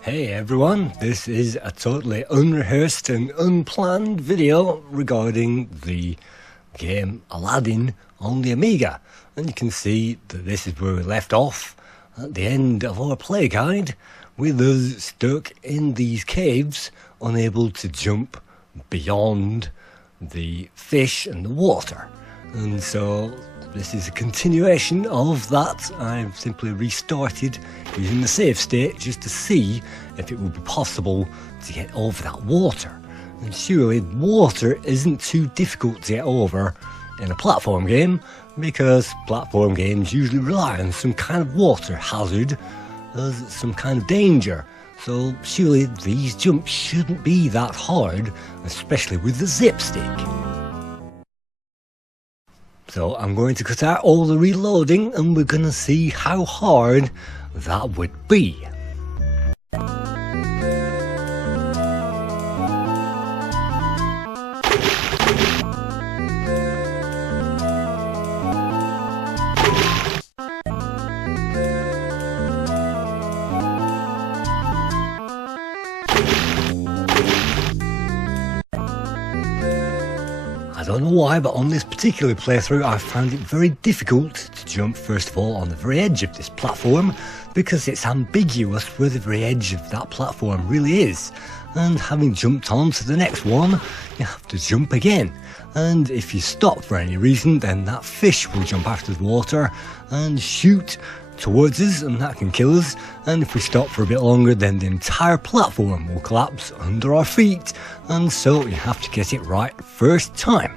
Hey everyone, this is a totally unrehearsed and unplanned video regarding the game Aladdin on the Amiga, and you can see that this is where we left off at the end of our play guide, with us stuck in these caves, unable to jump beyond the fish and the water. And so this is a continuation of that. I've simply restarted using the save state just to see if it would be possible to get over that water. And surely water isn't too difficult to get over in a platform game, because platform games usually rely on some kind of water hazard as some kind of danger. So surely these jumps shouldn't be that hard, especially with the zip stick. So I'm going to cut out all the reloading and we're going to see how hard that would be. I don't know why, but on this particular playthrough I found it very difficult to jump first of all on the very edge of this platform, because it's ambiguous where the very edge of that platform really is, and having jumped on to the next one you have to jump again, and if you stop for any reason then that fish will jump out of the water and shoot towards us, and that can kill us. And if we stop for a bit longer then the entire platform will collapse under our feet, and so you have to get it right first time.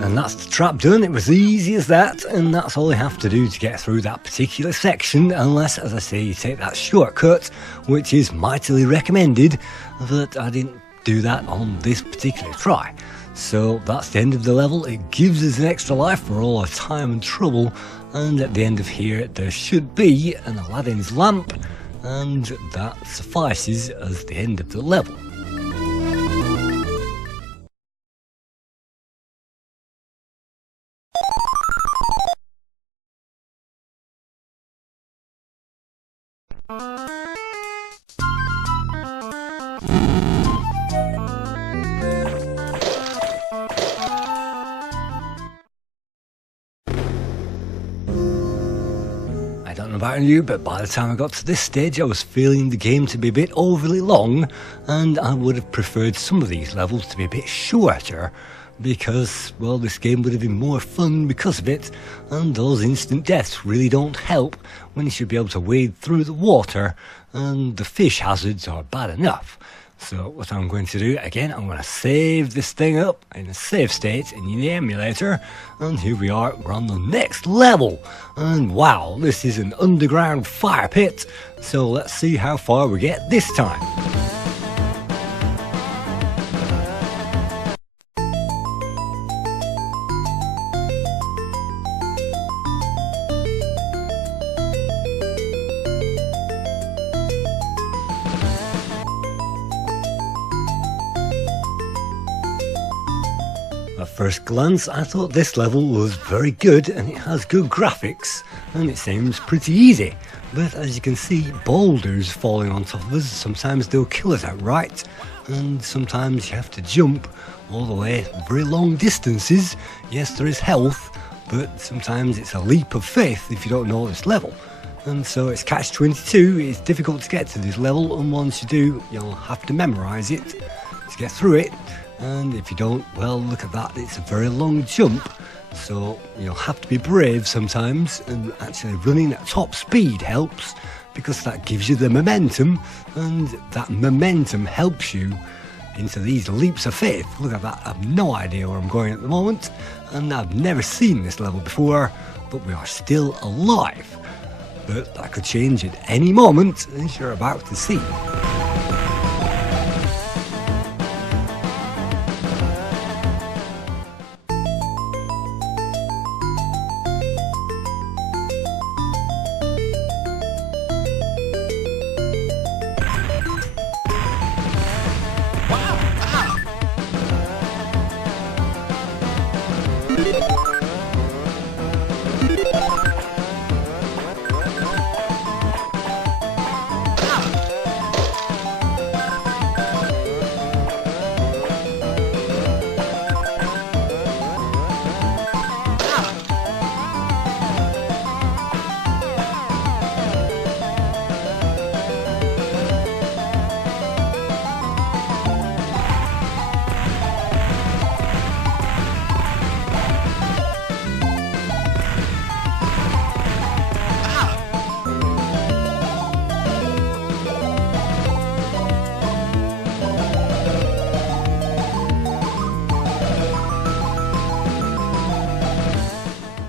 And that's the trap done. It was easy as that, and that's all you have to do to get through that particular section, unless, as I say, you take that shortcut, which is mightily recommended, but I didn't do that on this particular try. So that's the end of the level. It gives us an extra life for all our time and trouble, and at the end of here there should be an Aladdin's lamp, and that suffices as the end of the level. I don't know about you, but by the time I got to this stage I was feeling the game to be a bit overly long, and I would have preferred some of these levels to be a bit shorter, because, well, this game would have been more fun because of it, and those instant deaths really don't help when you should be able to wade through the water, and the fish hazards are bad enough. So what I'm going to do, again, I'm going to save this thing up in a save state in the emulator, and here we are, we're on the next level, and wow, this is an underground fire pit, so let's see how far we get this time. At first glance I thought this level was very good, and it has good graphics and it seems pretty easy, but as you can see, boulders falling on top of us, sometimes they'll kill us outright, and sometimes you have to jump all the way very long distances. Yes, there is health, but sometimes it's a leap of faith if you don't know this level, and so it's catch-22. It's difficult to get to this level, and once you do you'll have to memorise it to get through it. And if you don't, well, look at that, it's a very long jump, so you'll have to be brave sometimes, and actually running at top speed helps, because that gives you the momentum, and that momentum helps you into these leaps of faith. Look at that, I have no idea where I'm going at the moment, and I've never seen this level before, but we are still alive. But that could change at any moment, as you're about to see.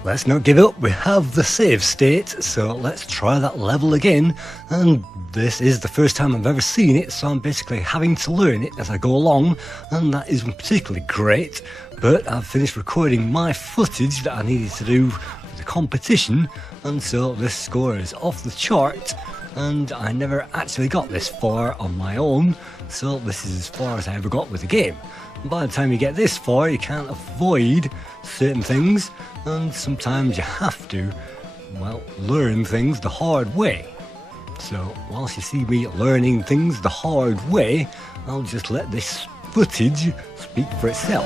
Let's not give up, we have the save state, so let's try that level again, and this is the first time I've ever seen it, so I'm basically having to learn it as I go along, and that isn't particularly great, but I've finished recording my footage that I needed to do for the competition, and so this score is off the chart, and I never actually got this far on my own, so this is as far as I ever got with the game. By the time you get this far, you can't avoid certain things, and sometimes you have to, well, learn things the hard way. So, whilst you see me learning things the hard way, I'll just let this footage speak for itself.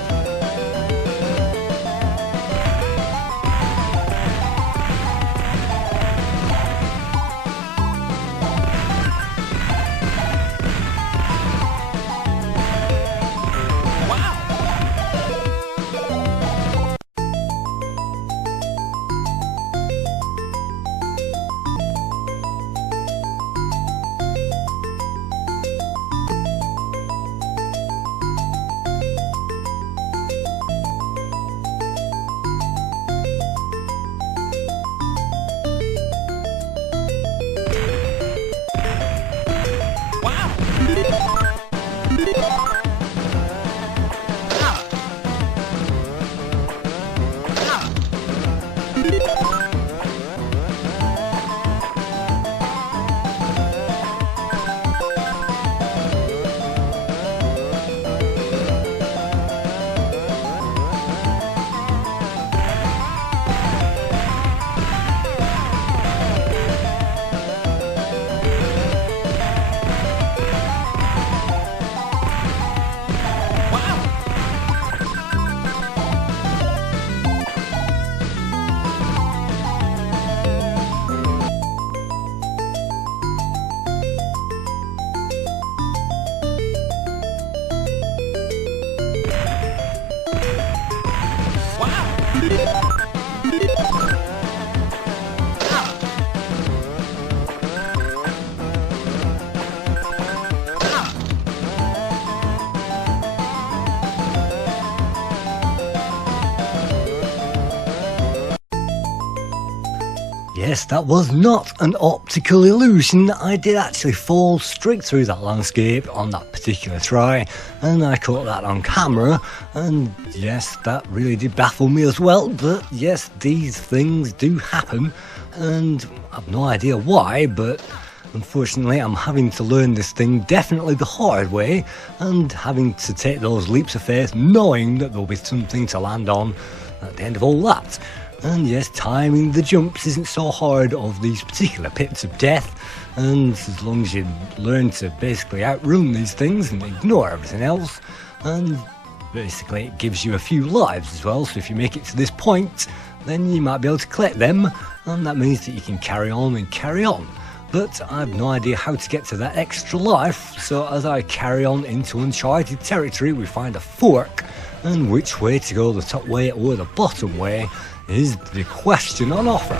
Yes, that was not an optical illusion. I did actually fall straight through that landscape on that particular try, and I caught that on camera, and yes, that really did baffle me as well, but yes, these things do happen, and I've no idea why, but unfortunately I'm having to learn this thing definitely the hard way, and having to take those leaps of faith knowing that there'll be something to land on at the end of all that. And yes, timing the jumps isn't so hard of these particular pits of death, and as long as you learn to basically outrun these things and ignore everything else, and basically it gives you a few lives as well, so if you make it to this point, then you might be able to collect them, and that means that you can carry on and carry on. But I have no idea how to get to that extra life, so as I carry on into uncharted territory, we find a fork, and which way to go, the top way or the bottom way, is the question on offer.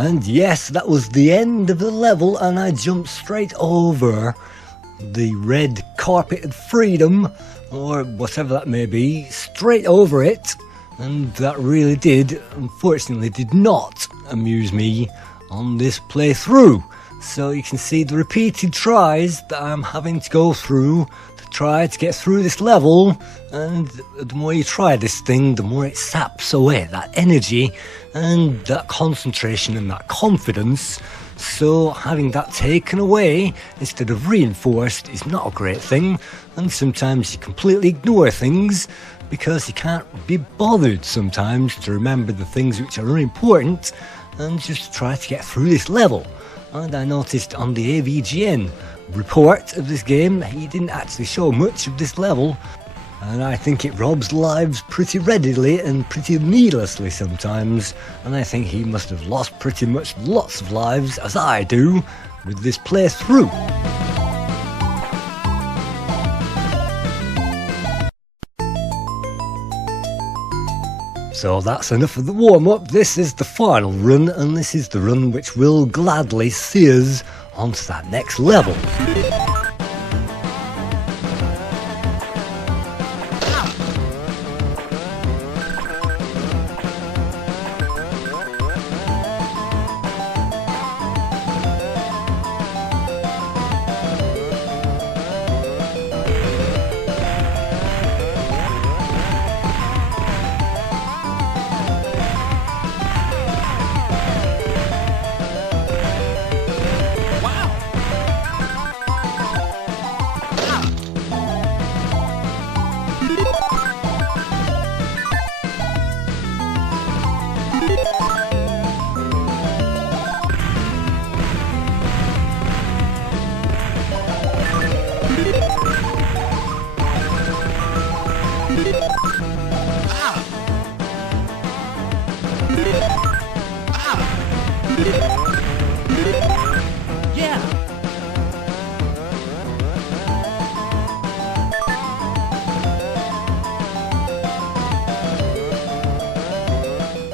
And yes, that was the end of the level, and I jumped straight over the red carpeted freedom, or whatever that may be, straight over it. And that really unfortunately did not amuse me on this playthrough. So you can see the repeated tries that I'm having to go through to try to get through this level, and the more you try this thing, the more it saps away that energy and that concentration and that confidence. So having that taken away instead of reinforced is not a great thing, and sometimes you completely ignore things because you can't be bothered sometimes to remember the things which are unimportant and just try to get through this level. And I noticed on the AVGN report of this game, he didn't actually show much of this level, and I think it robs lives pretty readily and pretty needlessly sometimes, and I think he must have lost pretty much lots of lives, as I do, with this playthrough. So that's enough of the warm-up. This is the final run, and this is the run which will gladly see us onto that next level.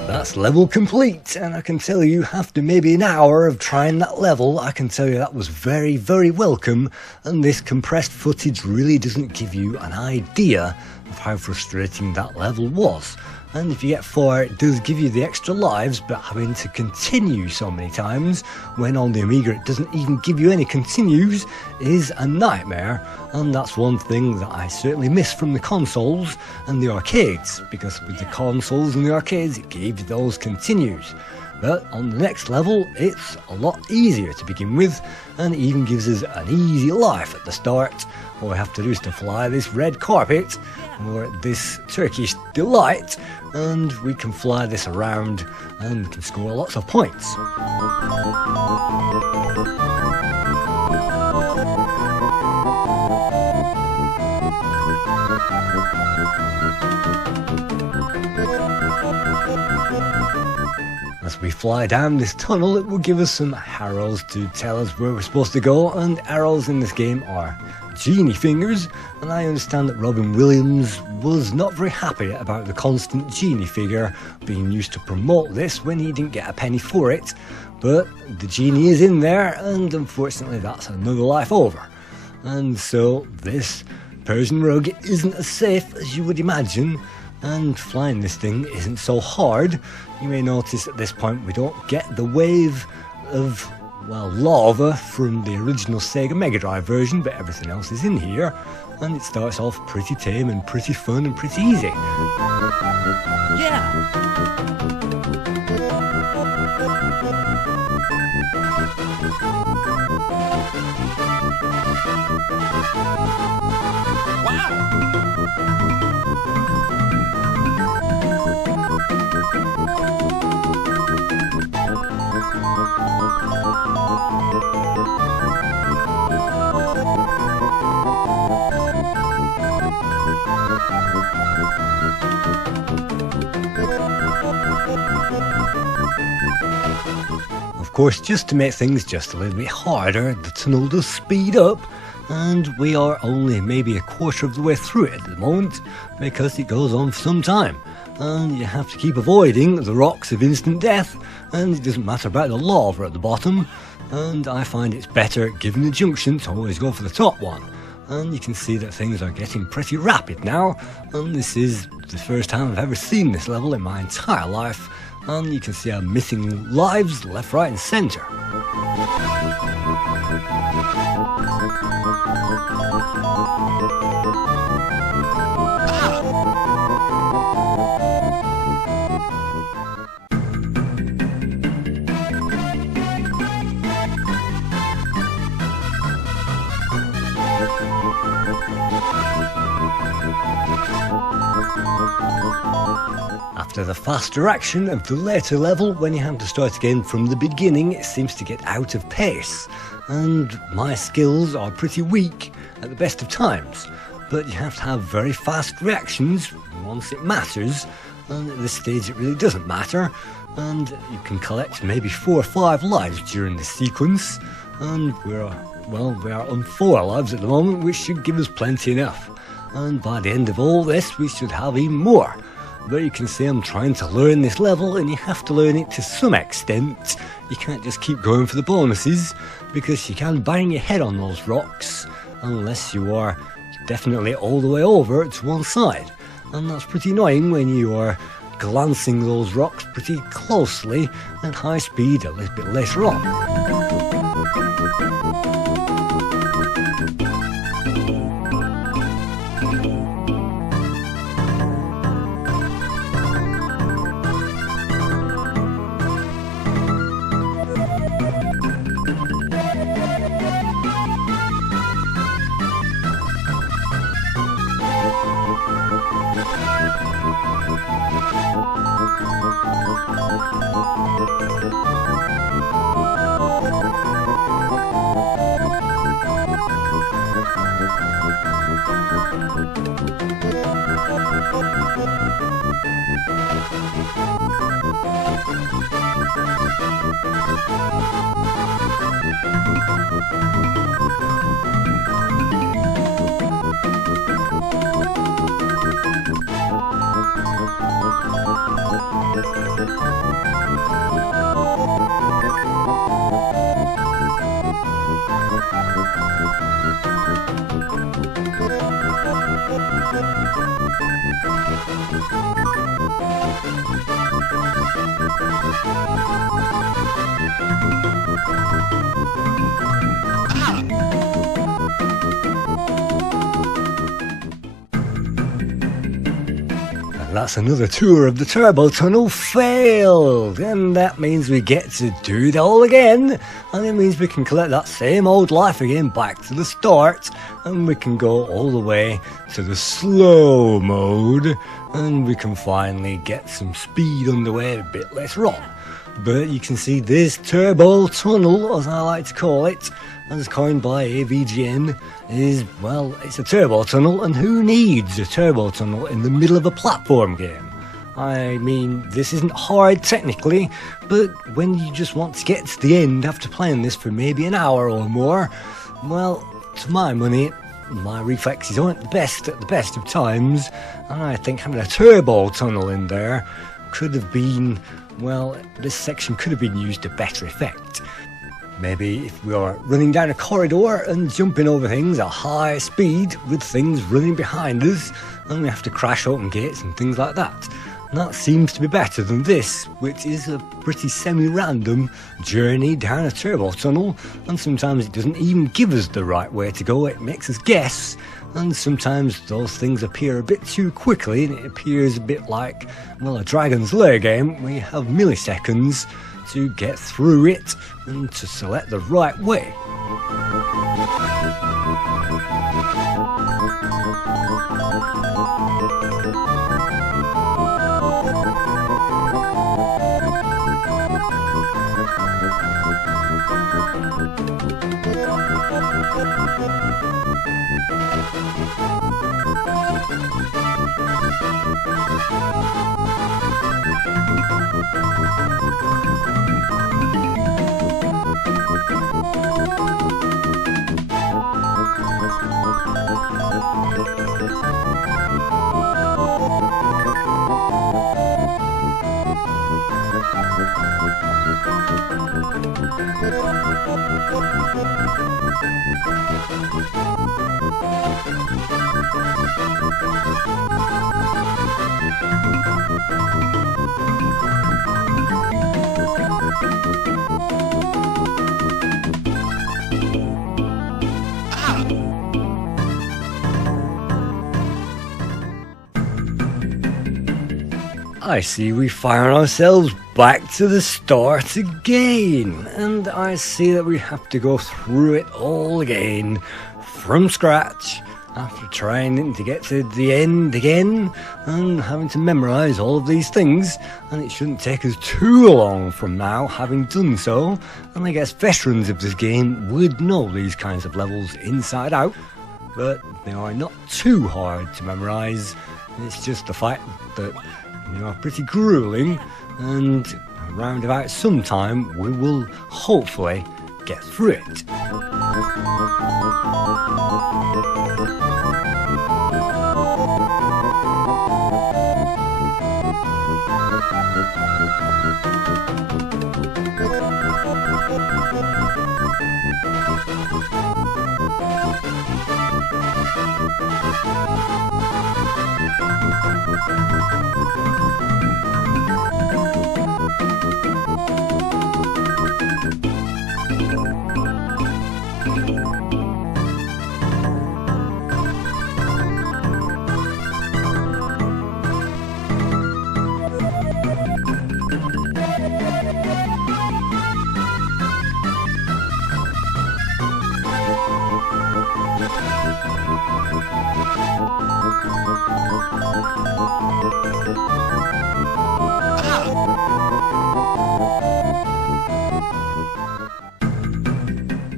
That's level complete, and I can tell you after maybe an hour of trying that level, I can tell you that was very, very welcome, and this compressed footage really doesn't give you an idea of how frustrating that level was. And if you get far, it does give you the extra lives, but having to continue so many times when on the Amiga it doesn't even give you any continues is a nightmare. And that's one thing that I certainly miss from the consoles and the arcades, because with the consoles and the arcades it gave you those continues. But on the next level it's a lot easier to begin with, and it even gives us an easy life at the start. All we have to do is to fly this red carpet, or this Turkish delight, and we can fly this around and we can score lots of points. As we fly down this tunnel, it will give us some arrows to tell us where we're supposed to go, and arrows in this game are genie fingers, and I understand that Robin Williams was not very happy about the constant genie figure being used to promote this when he didn't get a penny for it, but the genie is in there, and unfortunately that's another life over. And so this Persian rug isn't as safe as you would imagine, and flying this thing isn't so hard. You may notice at this point we don't get the wave of, well, lava from the original Sega Mega Drive version, but everything else is in here, and it starts off pretty tame and pretty fun and pretty easy. Of course, just to make things just a little bit harder, the tunnel does speed up, and we are only maybe a quarter of the way through it at the moment because it goes on for some time, and you have to keep avoiding the rocks of instant death, and it doesn't matter about the lava at the bottom, and I find it's better, given the junction, to always go for the top one. And you can see that things are getting pretty rapid now, and this is the first time I've ever seen this level in my entire life, and you can see I'm missing lives left, right and centre. After the faster action of the later level, when you have to start again from the beginning, it seems to get out of pace, and my skills are pretty weak at the best of times, but you have to have very fast reactions once it matters, and at this stage it really doesn't matter, and you can collect maybe 4 or 5 lives during the sequence, and we are on 4 lives at the moment, which should give us plenty enough, and by the end of all this we should have even more. But you can see I'm trying to learn this level, and you have to learn it to some extent. You can't just keep going for the bonuses, because you can bang your head on those rocks unless you are definitely all the way over to one side, and that's pretty annoying when you are glancing those rocks pretty closely at high speed a little bit later on. That's another tour of the turbo tunnel failed, and that means we get to do it all again, and it means we can collect that same old life again back to the start, and we can go all the way to the slow mode, and we can finally get some speed underway a bit later on. But you can see this turbo tunnel, as I like to call it, as coined by AVGN, is, well, it's a turbo tunnel, and who needs a turbo tunnel in the middle of a platform game? I mean, this isn't hard technically, but when you just want to get to the end after playing this for maybe an hour or more, well, to my money, my reflexes aren't the best at the best of times, and I think having a turbo tunnel in there could have been, well, this section could have been used to better effect. Maybe if we are running down a corridor and jumping over things at high speed with things running behind us, and we have to crash open gates and things like that. And that seems to be better than this, which is a pretty semi-random journey down a turbo tunnel, and sometimes it doesn't even give us the right way to go, it makes us guess, and sometimes those things appear a bit too quickly, and it appears a bit like, well, a Dragon's Lair game where you have milliseconds to get through it and to select the right way. I see we find ourselves back to the start again, and I see that we have to go through it all again from scratch after trying to get to the end again and having to memorise all of these things. And it shouldn't take us too long from now having done so, and I guess veterans of this game would know these kinds of levels inside out, but they are not too hard to memorise. It's just the fact that they are pretty grueling, and around about some time we will hopefully get through it.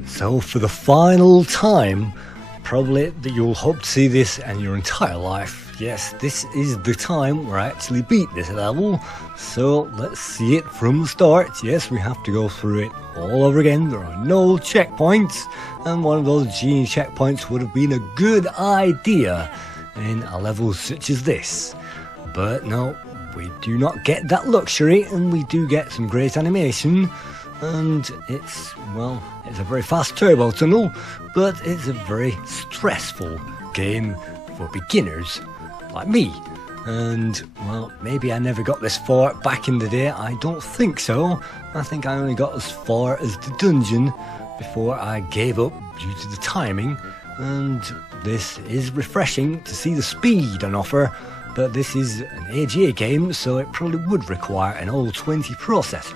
So for the final time, probably that you'll hope to see this in your entire life, yes, this is the time where I actually beat this level. So let's see it from the start. Yes, we have to go through it all over again. There are no checkpoints, and one of those genie checkpoints would have been a good idea in a level such as this. But no, we do not get that luxury, and we do get some great animation. And it's, well, it's a very fast turbo tunnel, but it's a very stressful game for beginners like me. And, well, maybe I never got this far back in the day. I don't think so. I think I only got as far as the dungeon before I gave up due to the timing. And this is refreshing to see the speed on offer, but this is an AVGN game, so it probably would require an old 20 processor.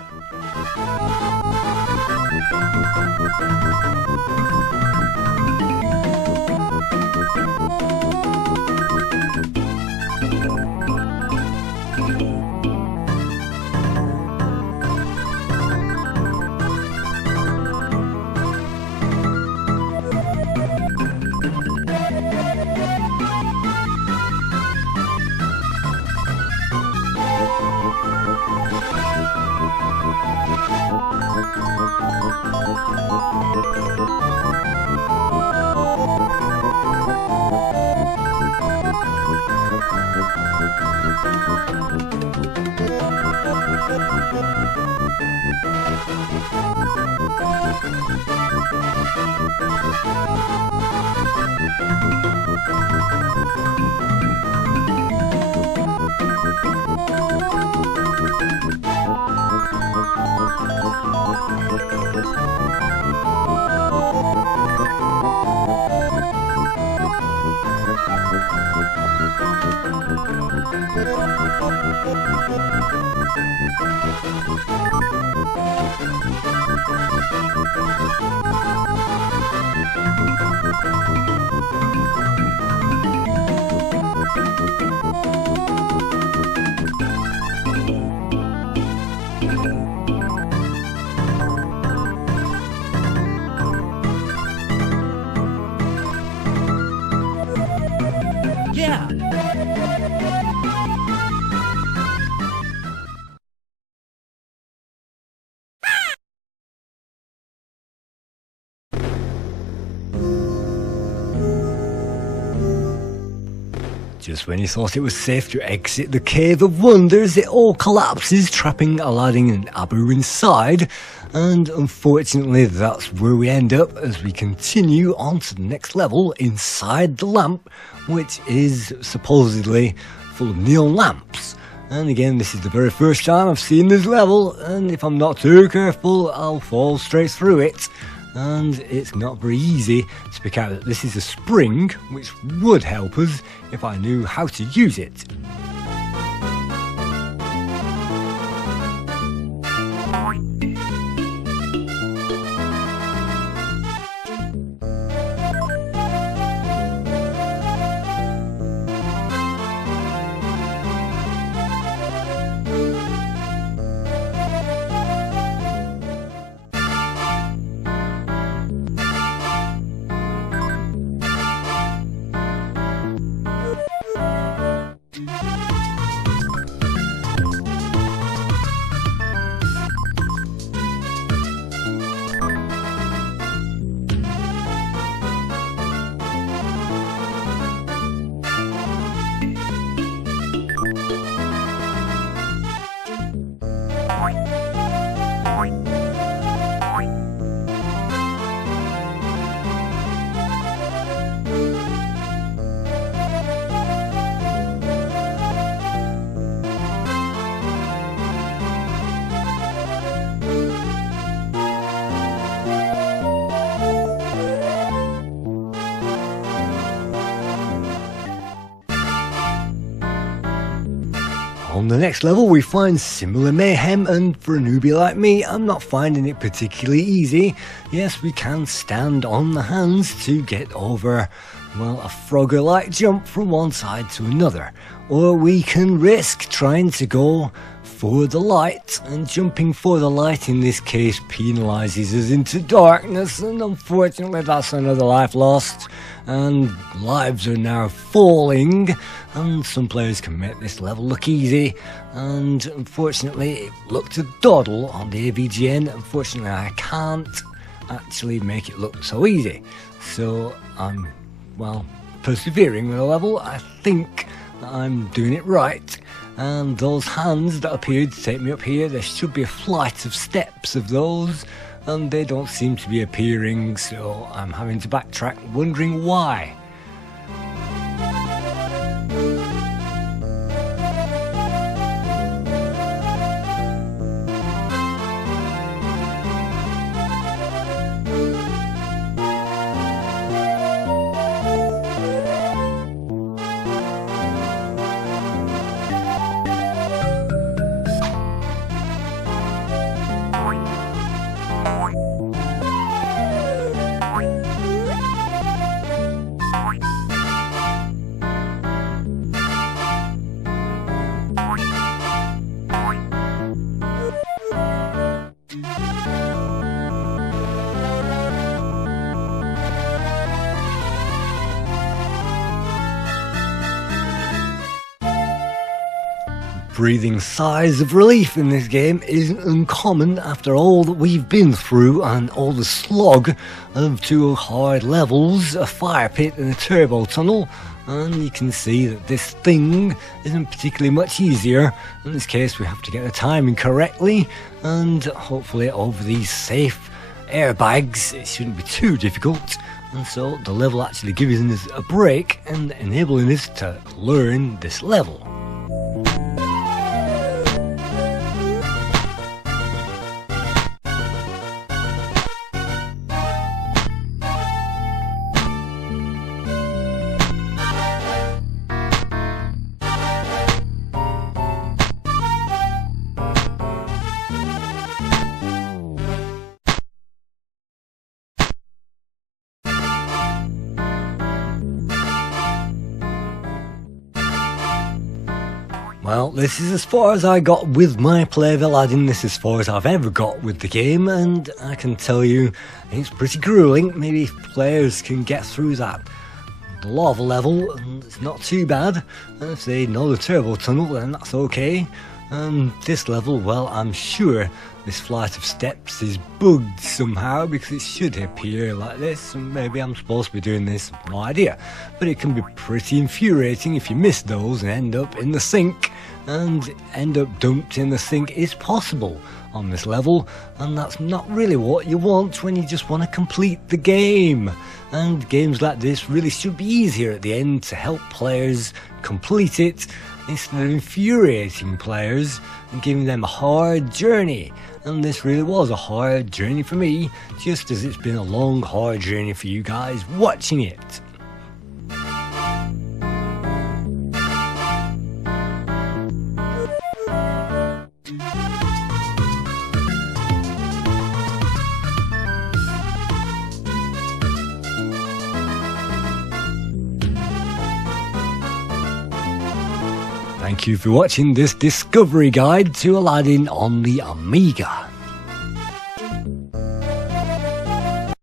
Just when you thought it was safe to exit the Cave of Wonders, it all collapses, trapping Aladdin and Abu inside. And unfortunately, that's where we end up as we continue on to the next level inside the lamp, which is supposedly full of neon lamps. And again, this is the very first time I've seen this level, and if I'm not too careful, I'll fall straight through it. And it's not very easy to pick out that this is a spring, which would help us if I knew how to use it. On the next level we find similar mayhem, and for a newbie like me, I'm not finding it particularly easy. Yes, we can stand on the hands to get over, well, a Frogger-like jump from one side to another. Or we can risk trying to go for the light, and jumping for the light in this case penalises us into darkness, and unfortunately that's another life lost, and lives are now falling, and some players can make this level look easy, and unfortunately it looked a doddle on the AVGN. Unfortunately I can't actually make it look so easy, so I'm, well, persevering with the level. I think that I'm doing it right. And those hands that appeared to take me up here, there should be a flight of steps of those, and they don't seem to be appearing, so I'm having to backtrack, wondering why. Breathing sighs of relief in this game isn't uncommon after all that we've been through and all the slog of two hard levels, a fire pit and a turbo tunnel, and you can see that this thing isn't particularly much easier. In this case we have to get the timing correctly, and hopefully over these safe airbags it shouldn't be too difficult, and so the level actually giving us a break and enabling us to learn this level. Well, this is as far as I got with my play of Aladdin. This is as far as I've ever got with the game, and I can tell you it's pretty grueling. Maybe players can get through that lava level and it's not too bad, and if they know the turbo tunnel then that's okay. And this level, well, I'm sure this flight of steps is bugged somehow because it should appear like this, and maybe I'm supposed to be doing this, no idea. But it can be pretty infuriating if you miss those and end up in the sink, and end up dumped in the sink is possible on this level, and that's not really what you want when you just want to complete the game. And games like this really should be easier at the end to help players complete it, instead of infuriating players and giving them a hard journey. And this really was a hard journey for me, just as it's been a long hard journey for you guys watching it. Thank you for watching this discovery guide to Aladdin on the Amiga.